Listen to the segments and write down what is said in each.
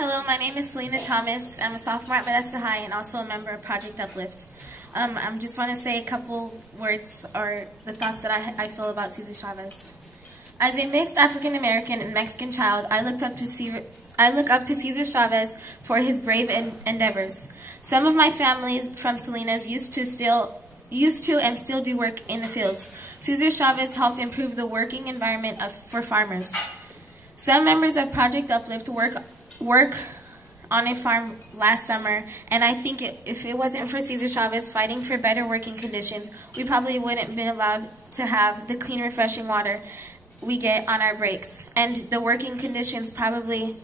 Hello, my name is Selena Thomas. I'm a sophomore at Modesto High and also a member of Project Uplift. I just want to say a couple words or the thoughts that I feel about Cesar Chavez. As a mixed African American and Mexican child, I look up to Cesar Chavez for his brave endeavors. Some of my family from Salinas used to and still do work in the fields. Cesar Chavez helped improve the working environment for farmers. Some members of Project Uplift work on a farm last summer, and I think if it wasn't for Cesar Chavez fighting for better working conditions, we probably wouldn't have been allowed to have the clean, refreshing water we get on our breaks, and the working conditions probably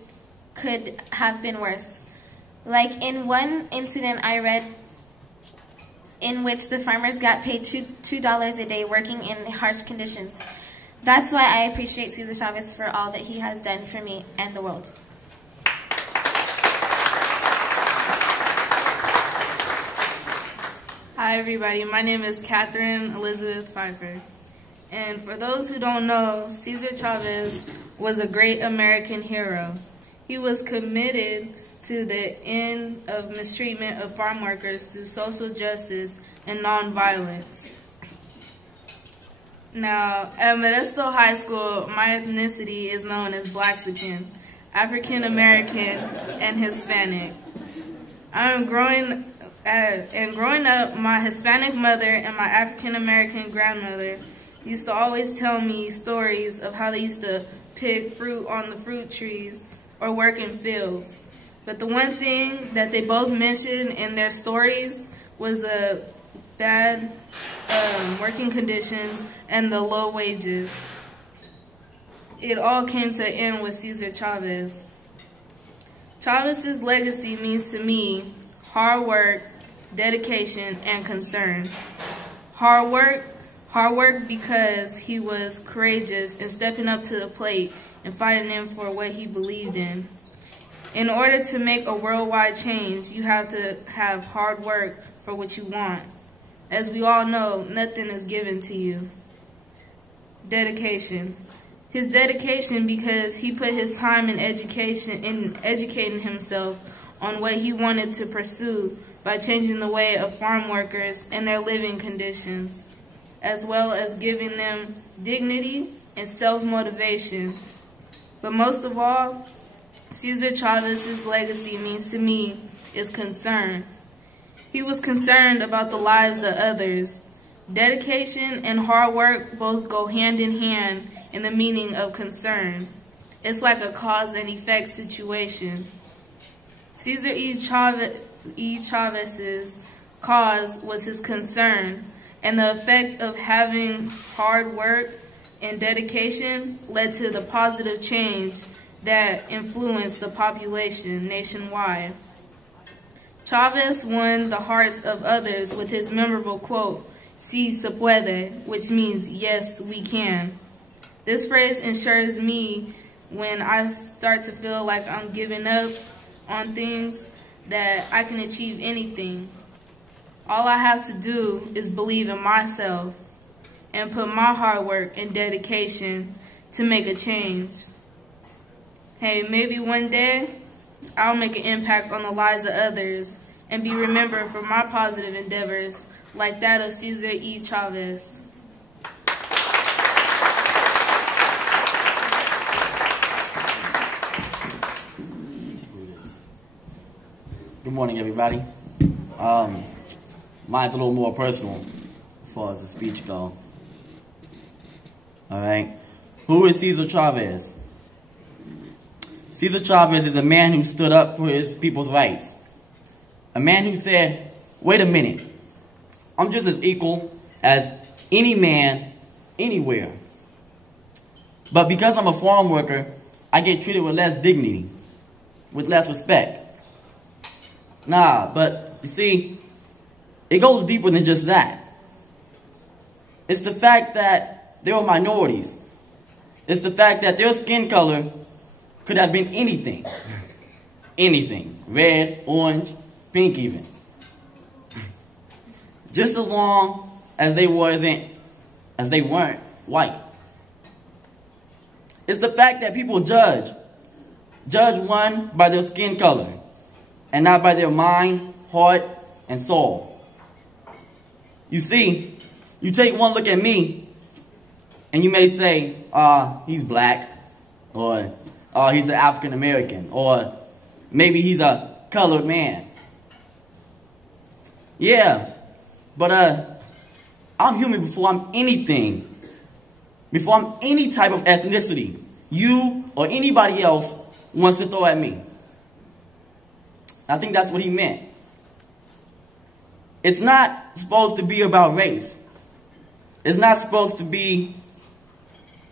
could have been worse. Like in one incident I read in which the farmers got paid $2 a day working in harsh conditions. That's why I appreciate Cesar Chavez for all that he has done for me and the world. Hi everybody, my name is Catherine Elizabeth Pfeiffer. And for those who don't know, Cesar Chavez was a great American hero. He was committed to the end of mistreatment of farm workers through social justice and nonviolence. Now, at Modesto High School, my ethnicity is known as Blaxican, African American, and Hispanic. Growing up, my Hispanic mother and my African American grandmother used to always tell me stories of how they used to pick fruit on the fruit trees or work in fields. But the one thing that they both mentioned in their stories was the bad working conditions and the low wages. It all came to an end with Cesar Chavez. Chavez's legacy means to me hard work, dedication, and concern. Hard work because he was courageous in stepping up to the plate and fighting in for what he believed in. In order to make a worldwide change, you have to have hard work for what you want. As we all know, nothing is given to you. Dedication. His dedication because he put his time in educating himself on what he wanted to pursue by changing the way of farm workers and their living conditions, as well as giving them dignity and self-motivation. But most of all, Cesar Chavez's legacy means to me is concern. He was concerned about the lives of others. Dedication and hard work both go hand in hand in the meaning of concern. It's like a cause and effect situation. Cesar E. Chavez's cause was his concern, and the effect of having hard work and dedication led to the positive change that influenced the population nationwide. Chavez won the hearts of others with his memorable quote, "Si se puede," which means, yes, we can. This phrase ensures me when I start to feel like I'm giving up on things that I can achieve anything. All I have to do is believe in myself and put my hard work and dedication to make a change. Hey, maybe one day I'll make an impact on the lives of others and be remembered for my positive endeavors like that of Cesar E. Chavez. Good morning, everybody. Mine's a little more personal as far as the speech goes. All right. Who is Cesar Chavez? Cesar Chavez is a man who stood up for his people's rights. A man who said, wait a minute, I'm just as equal as any man anywhere. But because I'm a farm worker, I get treated with less dignity, with less respect. Nah, but you see, it goes deeper than just that. It's the fact that they were minorities. It's the fact that their skin color could have been anything. Anything. Red, orange, pink even. Just as long as they weren't white. It's the fact that people judge judge one by their skin color and not by their mind, heart, and soul. You see, you take one look at me and you may say, he's black, or he's an African American, or maybe he's a colored man. Yeah, but I'm human before I'm anything, before I'm any type of ethnicity you or anybody else wants to throw at me. I think that's what he meant. It's not supposed to be about race. It's not supposed to be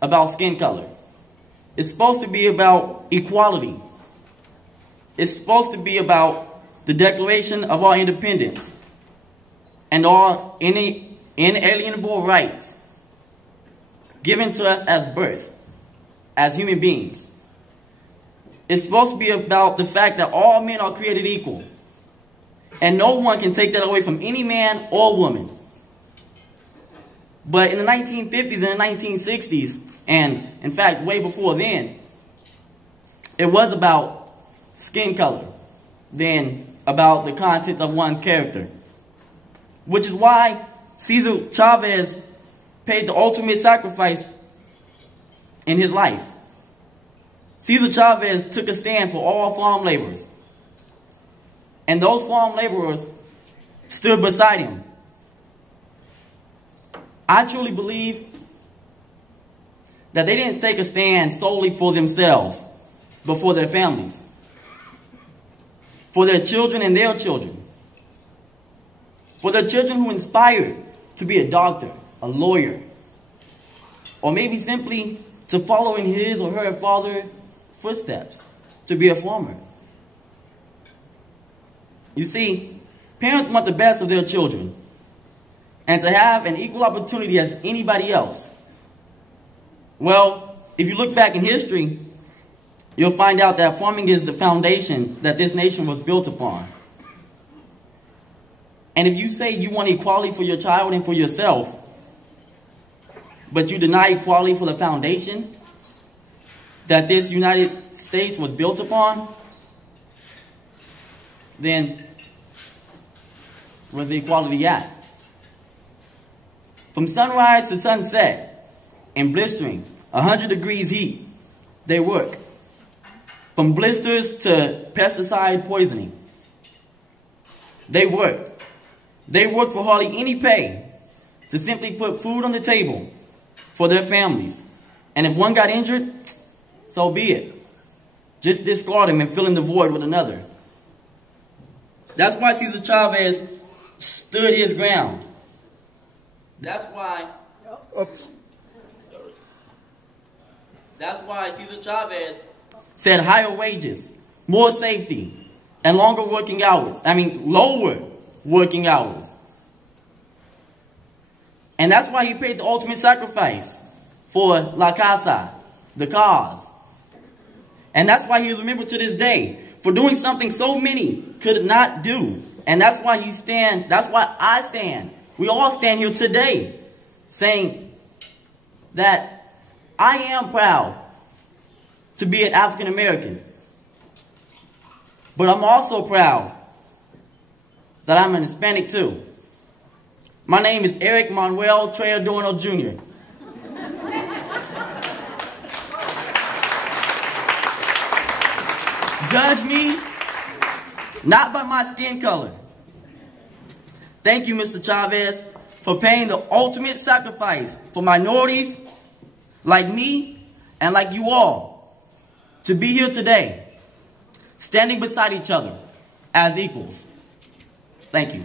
about skin color. It's supposed to be about equality. It's supposed to be about the Declaration of our independence and our inalienable rights given to us as birth, as human beings. It's supposed to be about the fact that all men are created equal, and no one can take that away from any man or woman. But in the 1950s and the 1960s, and in fact way before then, it was about skin color than about the content of one's character. Which is why Cesar Chavez paid the ultimate sacrifice in his life. Cesar Chavez took a stand for all farm laborers. And those farm laborers stood beside him. I truly believe that they didn't take a stand solely for themselves, but for their families, for their children and their children, for their children who inspired to be a doctor, a lawyer, or maybe simply to follow in his or her father's footsteps, to be a farmer. You see, parents want the best of their children and to have an equal opportunity as anybody else. Well, if you look back in history, you'll find out that farming is the foundation that this nation was built upon. And if you say you want equality for your child and for yourself, but you deny equality for the foundation that this United States was built upon, then where's the equality at? From sunrise to sunset, in blistering, 100 degrees heat, they work. From blisters to pesticide poisoning, they work. They work for hardly any pay to simply put food on the table for their families. And if one got injured, so be it. Just discard him and fill in the void with another. That's why Cesar Chavez stood his ground. That's why Cesar Chavez said higher wages, more safety, and longer working hours. Lower working hours. And that's why he paid the ultimate sacrifice for La Casa, the cause. And that's why he is remembered to this day for doing something so many could not do. And that's why I stand. We all stand here today saying that I am proud to be an African American. But I'm also proud that I'm an Hispanic too. My name is Eric Manuel Treadorno Jr. Judge me not by my skin color. Thank you, Mr. Chavez, for paying the ultimate sacrifice for minorities like me and like you all to be here today, standing beside each other as equals. Thank you.